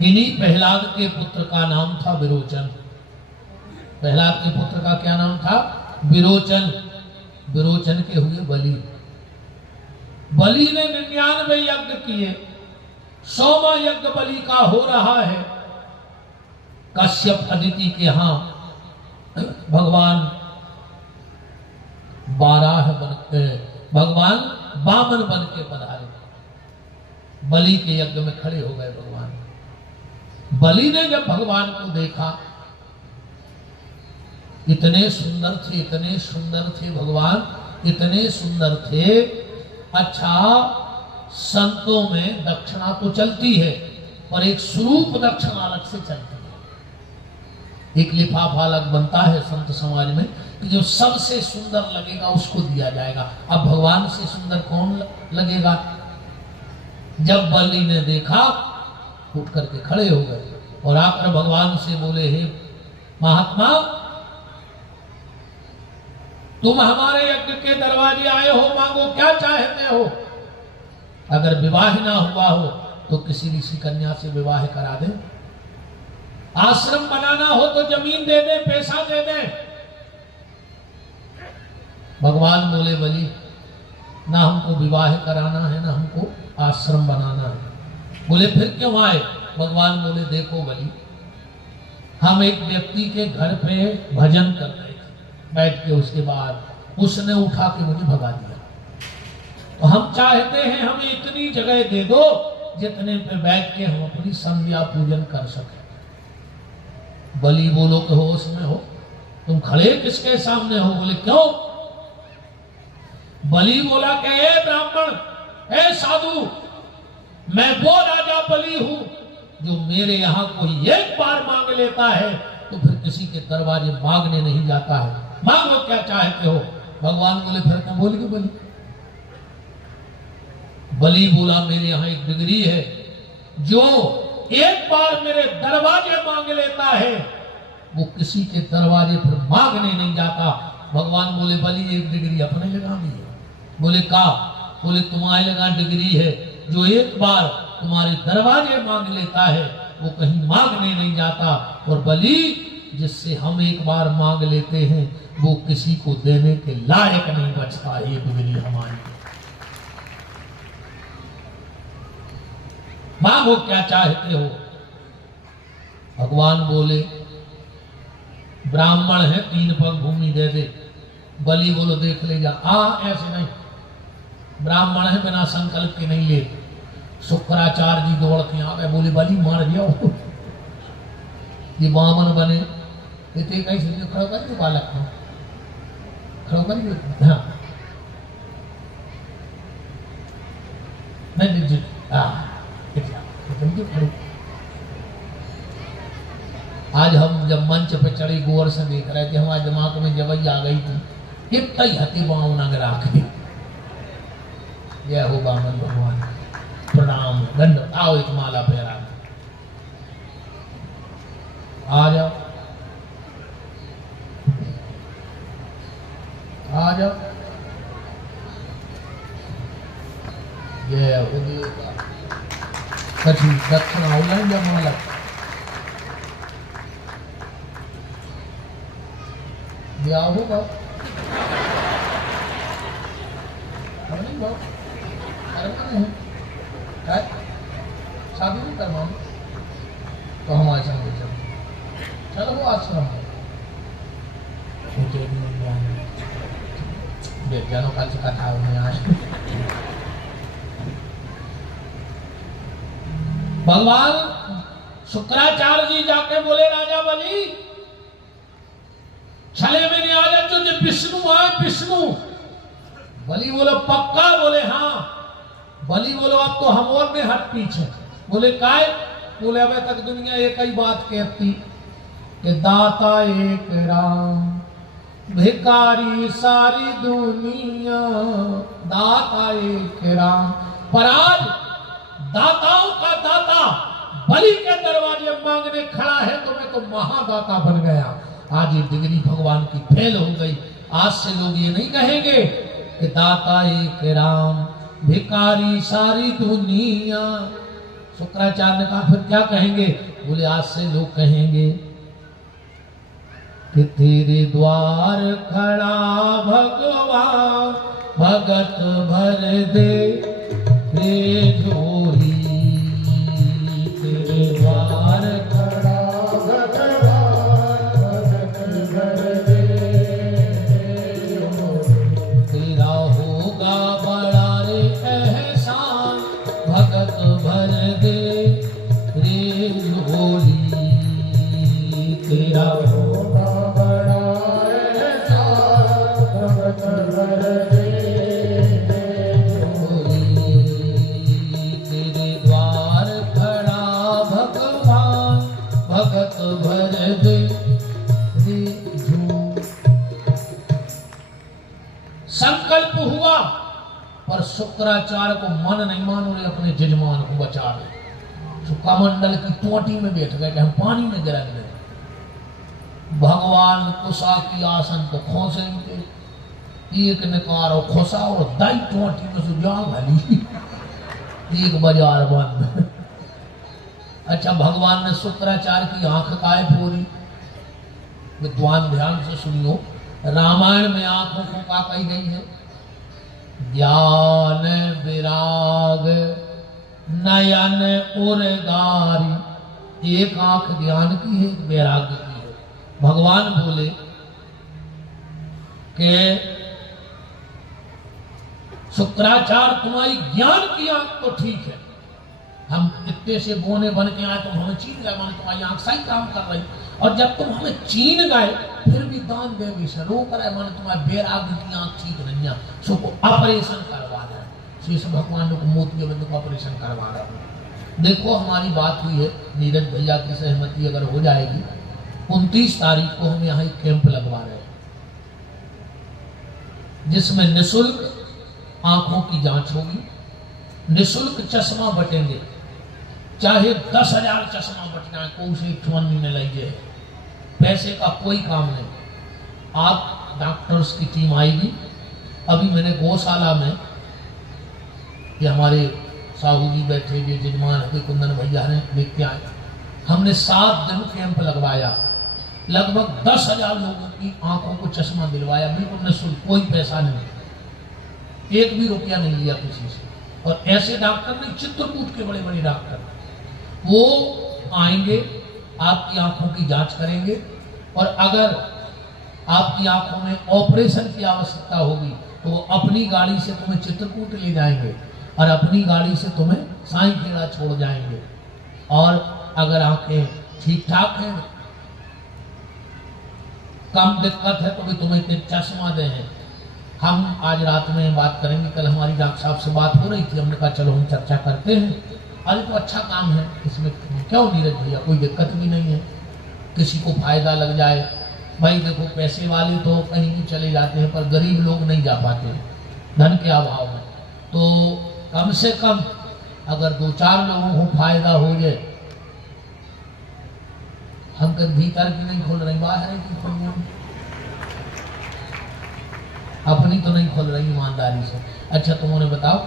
इन्हीं प्रहलाद के पुत्र का नाम था विरोचन। प्रहलाद के पुत्र का क्या नाम था? विरोचन। विरोचन के हुए बलि। बलि ने 99 यज्ञ किए, 100वां यज्ञ बलि का हो रहा है। कश्यप अदिति के यहां भगवान भगवान बामन बन के पधारे, बलि के यज्ञ में खड़े हो गए भगवान। बलि ने जब भगवान को देखा, इतने सुंदर थे, इतने सुंदर थे भगवान, इतने सुंदर थे। अच्छा, संतों में दक्षिणा तो चलती है, पर एक स्वरूप दक्षिणा अलग से चलती है। एक लिफाफा अलग बनता है संत समाज में कि जो सबसे सुंदर लगेगा उसको दिया जाएगा। अब भगवान से सुंदर कौन लगेगा? जब बलि ने देखा, उठ करके खड़े हो गए और आकर भगवान से बोले, हे महात्मा, तुम हमारे यज्ञ के दरवाजे आए हो, मांगो क्या चाहते हो। अगर विवाह ना हुआ हो तो किसी ऋषि कन्या से विवाह करा दे, आश्रम बनाना हो तो जमीन दे दे, पैसा दे दे। भगवान बोले, बलि, ना हमको विवाह कराना है, ना हमको आश्रम बनाना है। बोले, फिर क्यों आए? भगवान बोले, देखो बलि, हम एक व्यक्ति के घर पे भजन कर रहे थे बैठ के, उसके बाद उसने उठा के मुझे भगा दिया। तो हम चाहते हैं हमें इतनी जगह दे दो जितने पे बैठ के हम अपनी संध्या पूजन कर सके। बलि बोलो कि होश में हो, तुम खड़े किसके सामने हो? बोले, क्यों? बलि बोला कि हे ब्राह्मण, हे साधु, मैं वो राजा बलि हूं जो मेरे यहां कोई एक बार मांग लेता है तो फिर किसी के दरवाजे मांगने नहीं जाता है। मांगो क्या चाहते हो। भगवान बोले, फिर क्या बोल के बलि? बलि बोला, मेरे यहां एक डिग्री है, जो एक बार मेरे दरवाजे मांग लेता है वो किसी के दरवाजे फिर मांगने नहीं जाता। भगवान बोले, बलि, एक डिग्री अपने लगा दी है। बोले, का? बोले, तुम्हारे लगा डिग्री है, जो एक बार तुम्हारे दरवाजे मांग लेता है वो कहीं मांगने नहीं जाता। और बलि, जिससे हम एक बार मांग लेते हैं वो किसी को देने के लायक नहीं बचता। ये डिग्री हमारी। मांगो क्या चाहते हो। भगवान बोले, ब्राह्मण है, 3 पग भूमि दे दे। बलि बोलो, देख ले जा। ऐसे नहीं, ब्राह्मण है, बिना संकल्प के नहीं ले। शुक्राचार्य जी दौड़ के आ गए, बोले, बलि मार दिया ये बामन बने। इतने कैसे खड़ा कर बालक को खड़ा कर। हाँ, नहीं, आज हम जब मंच पे चढ़े गौर से देख रहे थे, हमारे दिमाग में जबई आ गई थी, इतना ही हती बावना राखे। जय हो बामन भगवान, प्रणाम, दंड। आओ, एक माला फेरा। आ जाओ, आ जाओ। जय हो देवता। कभी दक्षिण ऑनलाइन जब माला ब्याह होगा, नहीं बहुत नहीं है, शादी नहीं करवानी तो हमारे संग चलो वो आश्रम है। बेटियानों का कथा में आज भगवान शुक्राचार्य जी जाके बोले, राजा बलि, छले में नहीं आ जाए तो विष्णु आए, विष्णु। बलि बोलो, पक्का? बोले, हाँ। बलि बोलो, अब तो हम और में हट पीछे। बोले, काय? बोले, अबे तक दुनिया एक ही बात कहती कि दाता एक राम, भिखारी सारी दुनिया। दाता एक राम, पर आज दाताओं का दाता बलि के दरवाजे मांगने खड़ा है तो मैं तो महादाता बन गया। आज ये डिग्री भगवान की फेल हो गई। आज से लोग ये नहीं कहेंगे कि दाता एक राम, भिखारी सारी दुनिया। शुक्राचार्य ने कहा फिर क्या कहेंगे? बोले आज से लोग कहेंगे कि तेरे द्वार खड़ा भगवान, भगत भर दे रे झोली। तेरे द्वार खड़ा भगवान, भगत भर दे रे झोली। तेरा होगा बड़ा रे एहसान, भगत भर दे रे झोली। तेरा होगा बड़ा एहसान, भगत भर दे रे झोली। तेरे द्वार खड़ा भगवान, भगत भर दे रे झोली। संकल्प हुआ पर शुक्राचार्य को मन नहीं मान, उन्हें अपने जजमान को बचा ले। शुक्रामंडल की टोटी में बैठ गए कि हम पानी में गिरक गए। भगवान कुशा की आसन को खोसेंगे, एक निकार और खोसा और दाई टोटी में से जा भली एक बाजार बंद। अच्छा, भगवान ने शुक्राचार्य की आंख काहे फोड़ी? विद्वान ध्यान से सुनियो, रामायण में आंखों को क्या कही गई है? ज्ञान विराग नयन उर्गारी। एक आंख ज्ञान की है, एक वैराग्य की है। भगवान बोले कि शुक्राचार्य तुम्हारी ज्ञान की आंख तो ठीक है, हम इतने से बोने बन के आए तुम हमें चीन गए, माने तुम्हारी आंख सही काम कर रही, और जब तुम हमें चीन गए फिर भी दान देवी से रोक रहे, माने तुम्हारे वैराग्य की आंख ठीक नहीं है, सो को ऑपरेशन करवा रहे। शेष भगवान को मोती बिंदु को ऑपरेशन करवा रहा हूँ। देखो हमारी बात हुई है, नीरज भैया की सहमति अगर हो जाएगी 29 तारीख को हम यहाँ एक कैंप लगवा रहे हैं, जिसमें निःशुल्क आंखों की जांच होगी, निःशुल्क चश्मा बटेंगे, चाहे 10,000 चश्मा बट जाए, कोई से ठुमनी में लीजिए, पैसे का कोई काम नहीं। आप डॉक्टर्स की टीम आएगी। अभी मैंने गौशाला में, ये हमारे साहू जी बैठे हुए जजमान है कुंदन भैया ने लेके आए, हमने 7 दिन कैंप लगवाया, लगभग 10,000 लोगों की आंखों को चश्मा दिलवाया, बिल्कुल निःशुल्क, कोई पैसा नहीं, एक भी रुपया नहीं लिया किसी से। और ऐसे डॉक्टर नहीं, चित्रकूट के बड़े बड़े डॉक्टर, वो आएंगे, आपकी आंखों की जांच करेंगे, और अगर आपकी आंखों में ऑपरेशन की आवश्यकता होगी तो वो अपनी गाड़ी से तुम्हें चित्रकूट ले जाएंगे और अपनी गाड़ी से तुम्हें साईं खेड़ा छोड़ जाएंगे। और अगर आंखें ठीक ठाक हैं, कम दिक्कत है, तो भी तुम्हें चश्मा दे हैं। हम आज रात में बात करेंगे, कल हमारी डॉक्टर साहब से बात हो रही थी, हमने कहा चलो हम चर्चा करते हैं। अरे तो अच्छा काम है, इसमें क्यों नीरज भैया, कोई दिक्कत भी नहीं है, किसी को फायदा लग जाए। भाई देखो, पैसे वाले तो कहीं भी चले जाते हैं, पर गरीब लोग नहीं जा पाते धन के अभाव में। तो कम से कम अगर 2-4 लोगों को फायदा हो जाए, हम कभी भीतर की नहीं खोल रहे, बाहर की खोल रहे, अपनी तो नहीं खोल रही ईमानदारी से। अच्छा तुम उन्हें बताओ,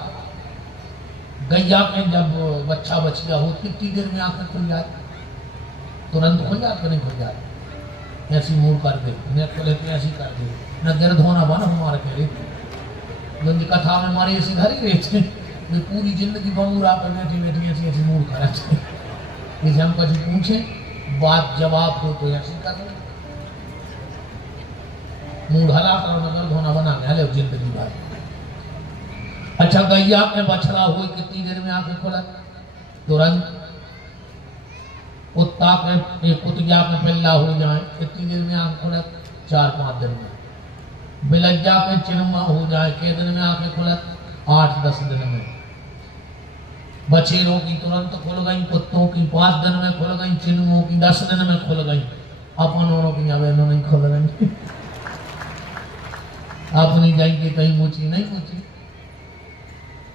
गैया के जब बच्चा बचिया हो कितनी देर में आंखें खुल जाए? तुरंत खुल जाते, नहीं खुल जाते, ऐसी मुंह कर दे, नेट को लेते ऐसी कर दे, न गिरध होना बना हमारे कह रहे गंज कथा में हमारे ऐसी घर ही रहते, वे पूरी जिंदगी बमूरा पर बैठी बैठी ऐसी ऐसी मूड करा जैसे हम कुछ पूछे बात जवाब हो तो ऐसी कर रहे, मूड हला कर नगर धोना बना हले जिंदगी भर। अच्छा गैया में बछड़ा हुई कितनी देर में आंखें खोला? तुरंत। कुत्ता के कुतिया में पिल्ला हो जाए कितनी देर में आंख खोला? 4-5 दिन में। बिलज्जा के चिन्मा हो जाए कितने दिन में आंखें खोला? 8-10 दिन में। बछेरों की तुरंत खुल गई, कुत्तों की 5 दिन में खुल गई, चिन्मों की 10 दिन में खुल गई, अपनों की अब नहीं खुल गई। अपनी जाएंगे कहीं मुची नहीं मुची,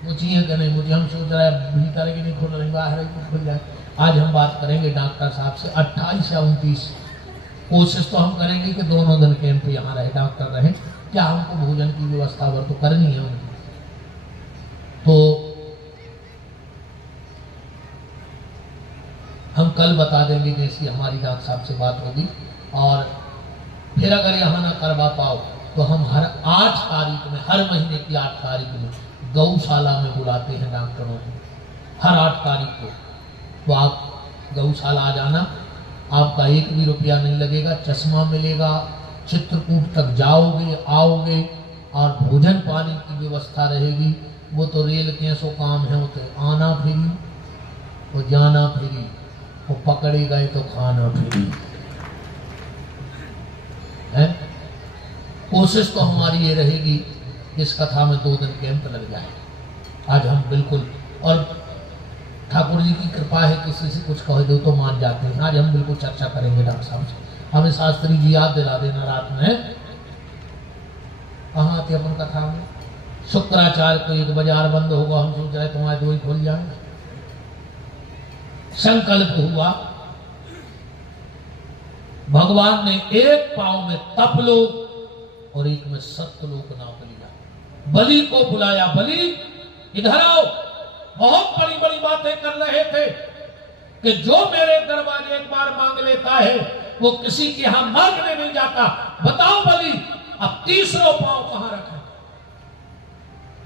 मुची है कि नहीं मुची, हम सोच रहे हैं भीतर की नहीं खुल रही, बाहर की खुल जाए। आज हम बात करेंगे डॉक्टर साहब से 28 या 29, कोशिश तो हम करेंगे कि दोनों दिन कैंप यहाँ रहे, डॉक्टर रहे, क्या हमको भोजन की व्यवस्था अगर तो करनी है उनकी। तो कल बता देंगे जैसी हमारी डॉक्टर साहब से बात होगी। और फिर अगर यहाँ ना करवा पाओ तो हम हर 8 तारीख में, हर महीने की 8 तारीख में गौशाला में बुलाते हैं डॉक्टरों को, हर 8 तारीख को। तो आप गौशाला आ जाना, आपका 1 भी रुपया नहीं लगेगा, चश्मा मिलेगा, चित्रकूट तक जाओगे आओगे और भोजन पानी की व्यवस्था रहेगी। वो तो रेल के सो काम है, वो तो आना फिरी, वो जाना फिरी, वो पकड़े गए तो खाना फिरी है। कोशिश तो हमारी ये रहेगी इस कथा में 2 दिन कैंप लग जाए। आज हम बिल्कुल, और ठाकुर जी की कृपा है, किसी से कुछ कह दो तो मान जाते हैं। आज हम बिल्कुल चर्चा करेंगे डॉक्टर साहब से। हमें शास्त्री जी याद दिला देना रात में। कहाँ थे अपन कथा में? शुक्राचार्य को एक बाजार बंद होगा, हम सोच रहे तुम्हारे 2 ही खुल जाएंगे। संकल्प हुआ, भगवान ने एक पांव में तपलोक और एक में सत्यलोक नाप लिया। बलि को बुलाया, बलि इधर आओ। बहुत बड़ी बड़ी बातें कर रहे थे कि जो मेरे दरवाजे एक बार मांग लेता है वो किसी के यहां मांगने नहीं जाता। बताओ बलि, अब 3रा पांव कहां रखा?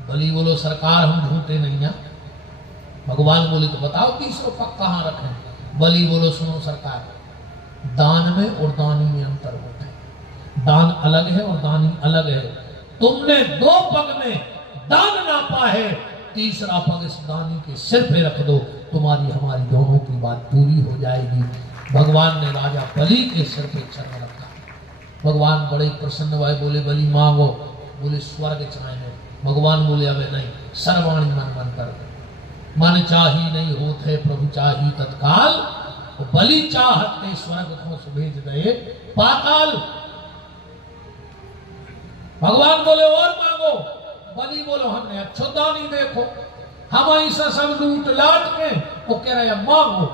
बलि बोलो सरकार हम झूठे नहीं हैं। भगवान बोले तो बताओ 3रा पग कहां रखें? बलि बोलो सुनो सरकार, दान में और दानी में अंतर होता है। दान अलग है और दानी अलग है। तुमने 2 पग में दान नापा है, 3रा पग इस दानी के सिर पे रख दो, तुम्हारी हमारी दोनों की बात पूरी हो जाएगी। भगवान ने राजा बलि के सिर पे चरण रखा। भगवान बड़े प्रसन्न हुए, बोले बलि मांगो। बोले स्वर्ग चाहिए। भगवान बोले अबे नहीं, सर्वाणी मन मन कर, मन चाही नहीं होते प्रभु चाही तत्काल। बलि चाहते स्वर्ग को सुभेज गए पाताल। भगवान बोले और मांगो। बलि बोलो हमने अच्छोदानी देखो, हम ऐसा सब लूट लाट के, वो कह रहे मांगो।